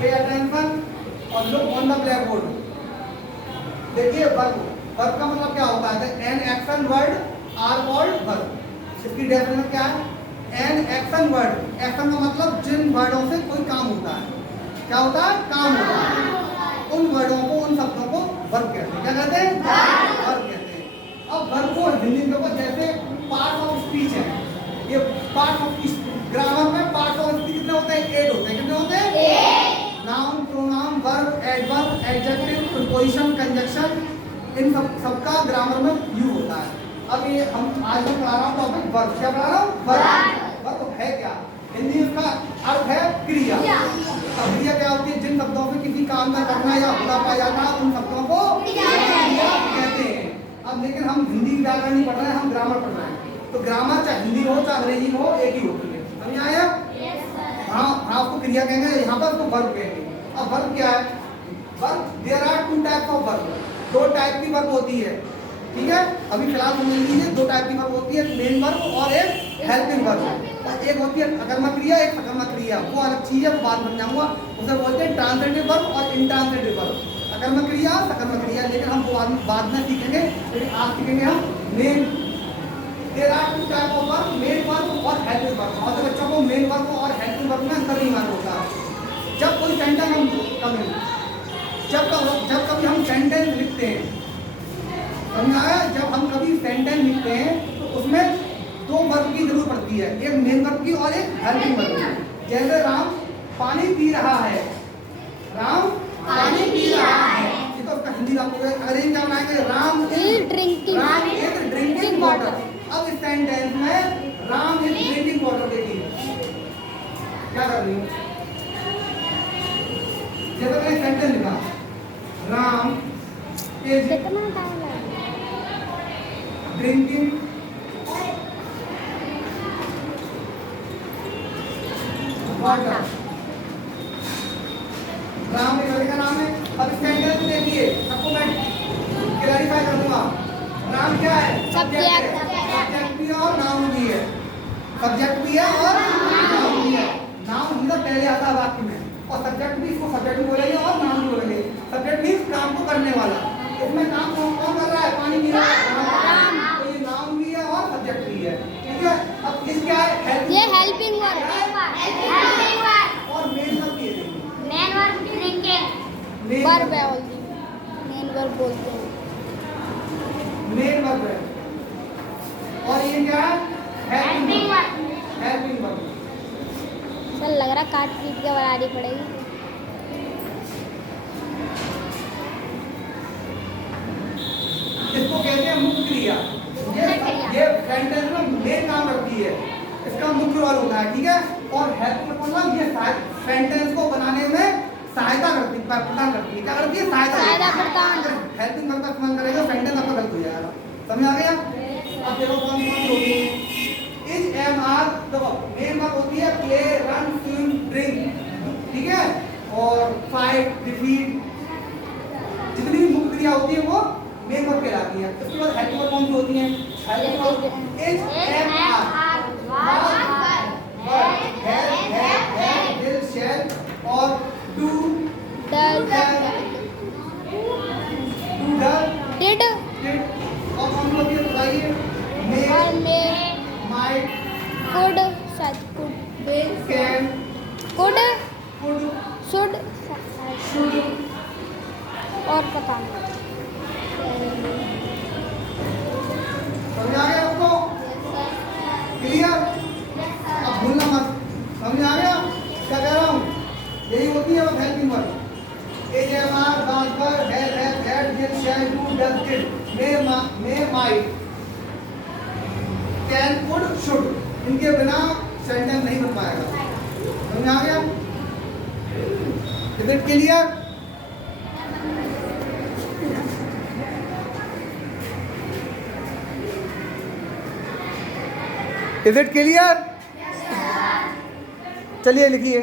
पे अटेंशन और look on the black board. देखिए वर्ब, वर्ब का मतलब क्या होता है? An action word are called verb. इसकी डेफिनेशन क्या है? एन एक्शन वर्ड, एक्शन का मतलब जिन वर्डों से कोई काम होता है। क्या होता है? काम होता है। उन वर्डों को, उन शब्दों को वर्ब कहते हैं। क्या कहते हैं? वर्ब कहते हैं। अब वर्ब को हिंदी में देखो, जैसे पार्ट ऑफ स्पीच है, ये पार्ट ऑफ स्पीच, ग्रामर में पार्ट ऑफ स्पीच कितने होते हैं? 8 होते हैं। कितने होते हैं? Noun, pronoun, verb, adverb, adjective, preposition, conjunction, इन सबका ग्रामर में यूज होता है। अब ये हम आज मैं पढ़ा रहा हूँ टॉपिक वर्ब। क्या पढ़ा रहा हूँ? वर्ब। वर्ब है क्या? हिंदी उसका अर्थ है क्रिया। अब क्रिया क्या होती है? जिन शब्दों से किसी काम का करना या होना पाया जाता है, उन शब्दों को क्रिया कहते हैं। अब लेकिन हम हिंदी व्याकरण नहीं पढ़ रहे हैं, हम ग्रामर पढ़ रहे हैं। तो ग्रामर चाहे हिंदी हो चाहे अंग्रेजी हो, एक ही होती है। समझ आया? हाँ, आपको क्रिया कहेंगे, यहाँ पर तो वर्ब कहेंगे। अब वर्ब क्या है? Verb, there are 2 types of verb. 2 type की वर्ब होती है। ठीक है, अभी फिलहाल समझ लीजिए 2 टाइप की वर्ब होती है, मेन वर्ब और एक हेल्पिंग वर्ब। और एक होती है अकर्मक क्रिया, एक सकर्मक क्रिया। वो अलग चीज है, बाद में समझाऊंगा। उसे बोलते हैं ट्रांजिटिव वर्ब और इंट्रांजिटिव वर्ब। अकर्मक क्रिया, सकर्मक क्रिया, लेकिन हम बाद में सीखेंगे। लेकिन आज सीखेंगे हम main. There are 2 type of verb, main verb और हेल्पिंग वर्ब। और बच्चों को मेन वर्ब और हेल्पिंग वर्ब में अंतर नहीं मालूम होता। जब कोई सेंटेंस जब कभी हम सेंटेंस लिखते हैं, समझ आया? जब हम कभी सेंटेंस लिखते हैं तो उसमें 2 वर्ब की जरूरत पड़ती है, एक मेन वर्ब की और एक हेल्पिंग वर्ब की। जैसे राम पानी पी रहा है, राम पानी पी रहा है, ये तो उसका हिंदी आपको अंग्रेजी क्या बनाएंगे? Ram is drinking water. अब इस सेंटेंस में राम इज ड्रिंकिंग वाटर, देखिए क्या कर रही हूँ। जैसे मैंने सेंटेंस लिखा, Ram is drinking water. Ram एक लड़के का नाम है। अब इस सेंटेंस में देखिए, आपको मैं क्लैरिफाई कर दूंगा। राम क्या है? सब्जेक्ट भी है और नाउन भी है। सब्जेक्ट भी है और नाउन भी है। नाउन मतलब पहले आता है वाक्य में, और सब्जेक्ट भी, इसको सब्जेक्ट भी बोलेंगे और नाउन भी बोलेंगे। सब्जेक्ट मींस काम को करने वाला। इसमें काम कौन कर रहा है? पानी पी रहा है, तो ये नाउन भी है और सब्जेक्ट भी है। ठीक है, अब इस क्या है? ये हेल्पिंग वर्ब और मेन वर्ब ये देखिए, मेन वर्ब ड्रिंकिंग वर्ब है, मेन वर्ब बोलते हैं। मेन वर्ब है और ये क्या है? Helping verb. Helping verb. Sir लग रहा काट पीट के बनानी पड़ेगी। इसको कहते हैं मुख्य क्रिया। ये सेंटेंस में मेन काम रखती है, इसका मुख्य रोल होता है। ठीक है, और हेल्प मतलब ये सेंटेंस को बनाने में सहायता करती है, प्रदान करती है। क्या करती है? सहायता प्रदान। हेल्पिंग वर्ब का इस्तेमाल करेगा, सेंटेंस आपका गलत हो जाएगा। समझ आ गया? अब देखो कौन कौन सी होती है। इज एम आर, देखो मेन वर्ब होती है प्ले, रन, स्विम, ड्रिंक। ठीक है, और फाइट, डिफीट, जितनी भी मुख्य क्रिया होती है वो मेन वर्ब कहलाती है। उसके बाद हेल्पिंग वर्ब कौन सी होती है? Helping verb is am are, will, shall और डू, डज, डिड और कौन सी होती है बताइए? मे, माइट, कुड, शायद could, can, could, should, should और पता नहीं। समझ आ गया आपको? क्लियर? अब भूलना मत। समझ आ गया क्या कह रहा हूँ? यही होती है वो helping verb. Is am are, transfer, have, had, will, shall, do, does, did, may, might, can, could, should, इनके बिना सेंटेंस नहीं बन पाएगा। समझ आ गया? Is it clear? Is it clear? चलिए लिखिए।